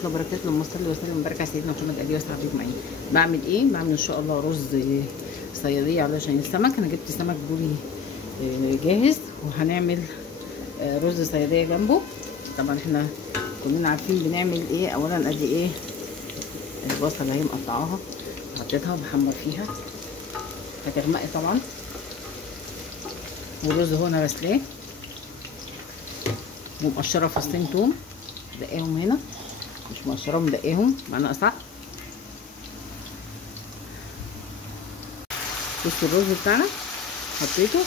الله وبركاته. اللهم صل وسلم وبارك على سيدنا محمد اله وصحبه اجمعين. بعمل ايه؟ بعمل ان شاء الله رز صياديه علشان السمك. انا جبت سمك بوري جاهز، وهنعمل رز صياديه جنبه. طبعا احنا كلنا عارفين بنعمل ايه. اولا ادي ايه البصله اهي مقطعاها، حطيتها بحمر فيها هتغمقي طبعا. والرز هو انا غسلاه ومقشره فصين توم دقاهم هنا، مش مقشراهم دقاهم معنى اصح. بصوا الرز بتاعنا حطيته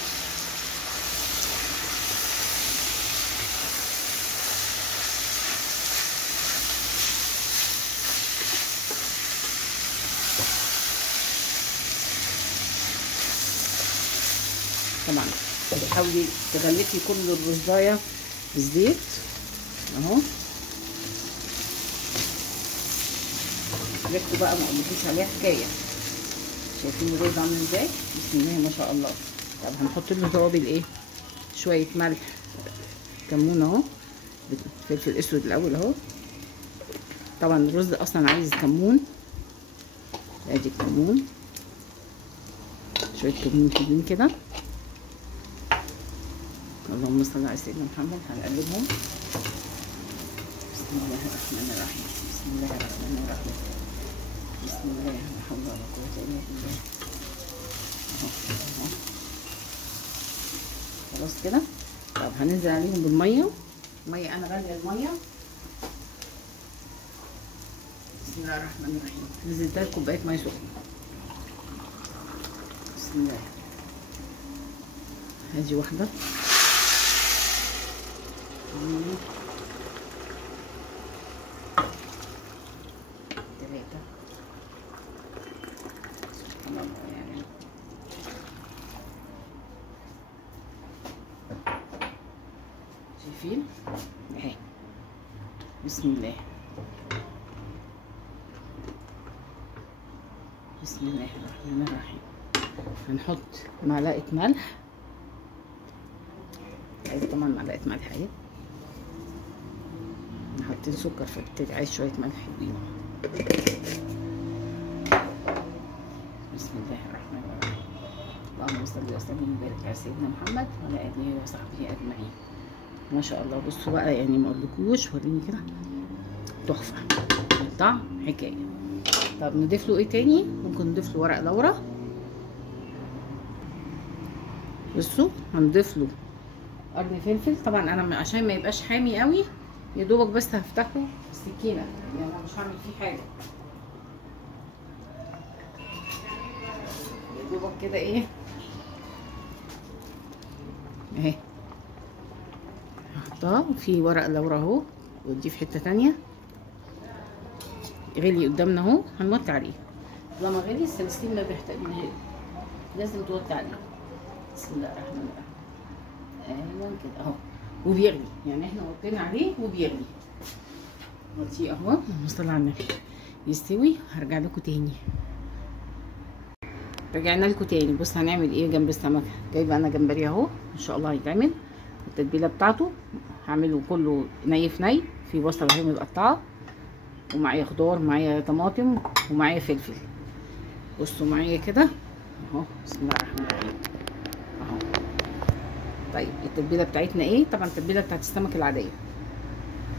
طبعا. بتحاولي تغلفي كل الرزايه بالزيت اهو. ريحته بقى ما اقولكيش عليها حكايه. شايفين الرز عامل ازاي؟ بسم الله ما شاء الله. طب هنحط له توابل ايه؟ شويه ملح، كمون اهو، فلفل اسود الاول اهو. طبعا الرز اصلا عايز كمون، ادي الكمون، شويه كمون حلوين كده. اللهم صل على سيدنا محمد. هنقلبهم. بسم الله الرحمن الرحيم. بسم الله الرحمن الرحيم. بسم الله لا حول ولا قوة الا بالله. اهو خلاص كده. طب هننزل عليهم بالميه. ميه انا غاليه الميه. بسم الله الرحمن الرحيم. نزلت 3 كوبايات ميه سخنه. بسم الله. ادي واحده، 3 سبحان الله يعني. شايفين اهي. بسم الله. بسم الله الرحمن الرحيم. هنحط معلقه ملح، عايز طبعا معلقه ملح اهي. حاطين سكر فبالتالي عايز شويه ملح حلوين. بسم الله الرحمن الرحيم. اللهم صل وسلم وبارك على سيدنا محمد وعلى اله وصحبه اجمعين. ما شاء الله. بصوا بقى يعني ما اقولكوش، وريني كده تحفه، الطعم حكايه. طب نضيف له ايه تاني؟ ممكن نضيف له ورق لورا. بصوا هنضيف له قرن فلفل. طبعا انا عشان ما يبقاش حامي قوي يا دوبك بس هفتحه بالسكينه، يعني انا مش هعمل فيه حاجه، يا دوبك كده ايه اهي. هحطها في ورق لورا اهو، ودي في حته تانيه. غلي قدامنا اهو، هنوطي عليه. لما غلي السلسلين ما بيحتاج لازم توطي عليه. بسم الله الرحمن الرحيم. ايوه كده اهو، وبيغلي يعني احنا وطينا عليه وبيغلي. نوطيه اهو. اللهم صل على النبي. يستوي هرجع لكم تاني. رجعنا لكم تاني. بص هنعمل ايه جنب السمكه. جايبه انا جمبري اهو ان شاء الله هيتعمل. التتبيله بتاعته هعمله كله ني في ني. في بصله اهي متقطعه، ومعايا خضار، معايا طماطم، ومعايا فلفل. بصوا معايا كده اهو. بسم الله الرحمن الرحيم اهو. طيب التتبيله بتاعتنا ايه؟ طبعا التتبيله بتاعت السمك العاديه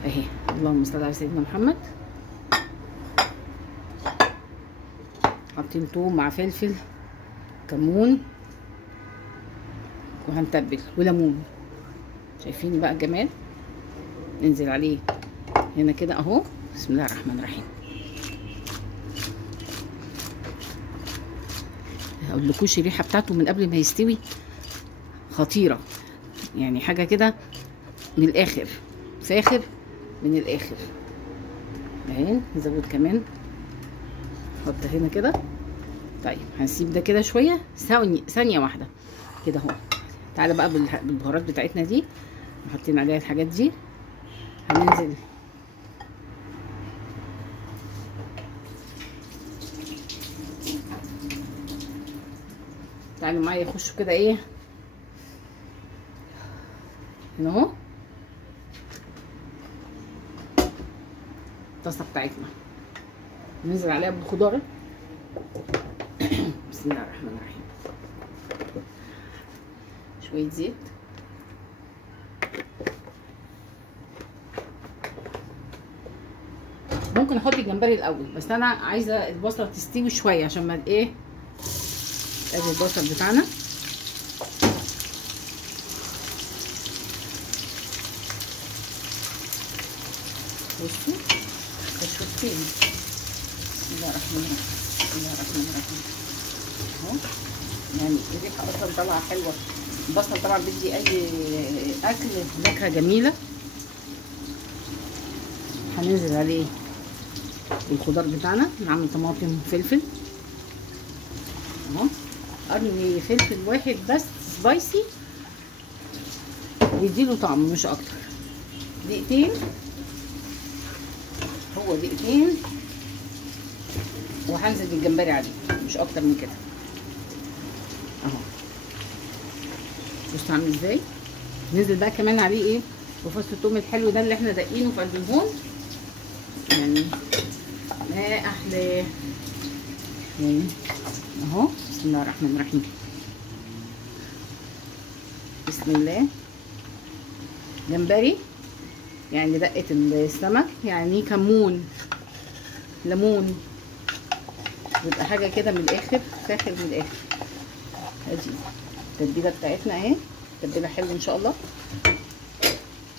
اهي. اللهم صل على سيدنا محمد. حاطين توم مع فلفل، كمون، وهنتبل وليمون. شايفين بقى الجمال؟ ننزل عليه هنا كده اهو. بسم الله الرحمن الرحيم. هقولكوش الريحه بتاعته من قبل ما يستوي خطيره، يعني حاجه كده من الاخر، فاخر من الاخر اهي. نزود كمان، نحط هنا كده. طيب هنسيب ده كده شويه، ثانيه واحده كده اهو. تعالى بقى بالبهارات بتاعتنا دي، حاطين عليها الحاجات دي. هننزل تعالوا معايا يخشوا كده ايه هنا اهو. الطاسه بتاعتنا، ننزل عليها بالخضار. بسم الله الرحمن الرحيم. شويه زيت، ممكن احط الجمبري الاول، بس انا عايزه البصله تستوي شويه عشان ما ايه. ادي البصل بتاعنا، بصوا تشوفين. بسم الله الرحمن الرحيم. بسم الله الرحمن الرحيم. اهو يعني الريحه اصلا طالعه حلوه. البصل طبعا بدي اي اكل نكهه جميله. هننزل عليه الخضار بتاعنا، نعمل طماطم وفلفل اهو. ارمي فلفل واحد بس سبايسي يديله طعم مش اكتر. دقيقتين، هو دقيقتين وهنزل بالجمبري عليه، مش اكتر من كده اهو. بصوا عامل ازاي. ننزل بقى كمان عليه ايه، وفص الثوم الحلو ده اللي احنا دقينه في قلب الهون، يعني ما احلاه يعني اهو. بسم الله الرحمن الرحيم. بسم الله. جمبري يعني دقة السمك، يعني كمون ليمون، يبقى حاجة كده من الاخر، فاخر من الاخر. ادي التتبيلة بتاعتنا اهي، تتبيلة حلوة ان شاء الله،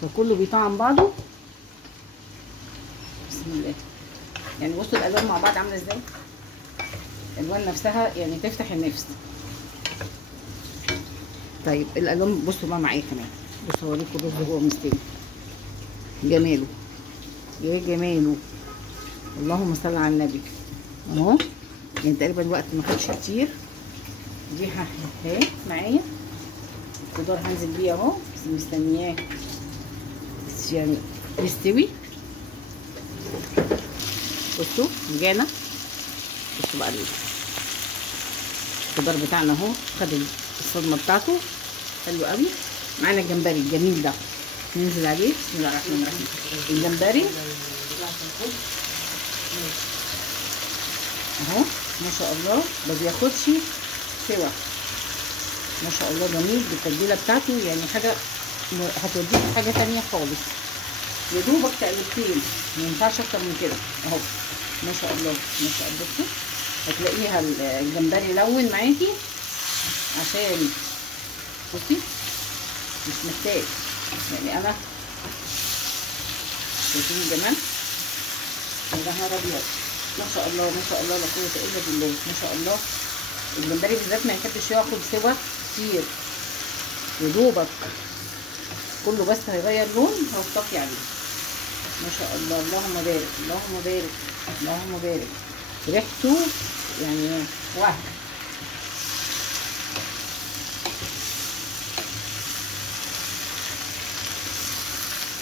فكله بيطعم بعضه. بسم الله. يعني بصوا الالوان مع بعض عامله ازاي، الالوان نفسها يعني تفتح النفس. طيب الالوان بصوا بقى معايا كمان، بصوا هوريكم الرز وهو مستوي، جماله يا جماله، اللهم صل على النبي اهو. يعني تقريبا الوقت ما خدش كتير. دي اهي معايا الخضار، هنزل بيه اهو، بس مستنياه يعني يستوي. بصوا رجعنا، بصوا بقى الخضار بتاعنا اهو خد الصدمه بتاعته، حلو قوي. معانا الجمبري الجميل ده، ننزل عليه. بسم الله الرحمن الرحيم. الجمبري اهو ما شاء الله، ما بياخدش سوا، ما شاء الله جميل بالتتبيله بتاعته، يعني حاجه هتوديك حاجه تانيه خالص. يا دوبك تقلبتين، ما ينفعش اكتر من كده اهو. ما شاء الله ما شاء الله. بصوا هتلاقيها الجمبري لون معاكي، عشان بصي مش محتاج يعني. انا شايفين الجمال، يا نهار ابيض، ما شاء الله ما شاء الله، لا قوه الا بالله، ما شاء الله. الجمبري بالذات ما يحبش ياخد سوا كتير، يا دوبك كله بس هيغير لون هتطفي عليه. ما شاء الله، اللهم بارك اللهم بارك اللهم بارك. ريحته يعني وهم.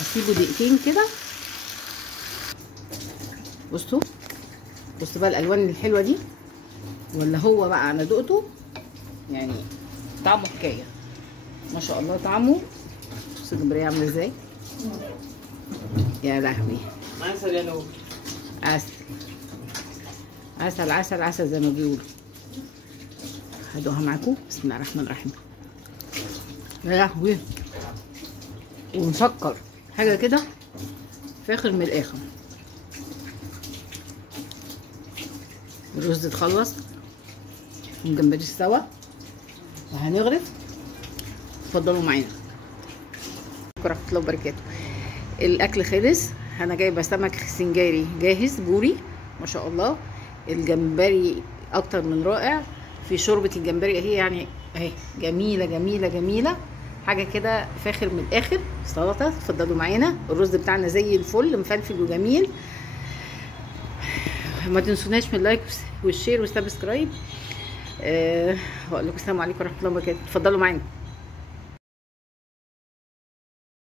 هسيبه دقيقتين كده. بصوا بصوا بقى الالوان الحلوه دي، ولا هو بقى انا دقته يعني طعمه حكايه، ما شاء الله طعمه. بصوا الجمبريه عامله ازاي، يا لهوي. عسل يا نور، عسل عسل عسل عسل زي ما بيقولوا. هدوقها معاكم. بسم الله الرحمن الرحيم. يا لهوي، ومسكر حاجه كده فاخر من الاخر. الرز اتخلص والجمبري استوى وهنغرف. اتفضلوا معانا. ورحمه الله وبركاته. الاكل خلص، انا جايبه سمك سنجاري جاهز بوري ما شاء الله. الجمبري اكتر من رائع، في شوربه الجمبري اهي يعني اهي جميله جميله جميله، حاجه كده فاخر من الاخر. سلطه، اتفضلوا معانا. الرز بتاعنا زي الفل مفلفل وجميل. ما تنسوناش من اللايك والشير والسبسكرايب. هقول لكم السلام عليكم ورحمه الله وبركاته. اتفضلوا معانا.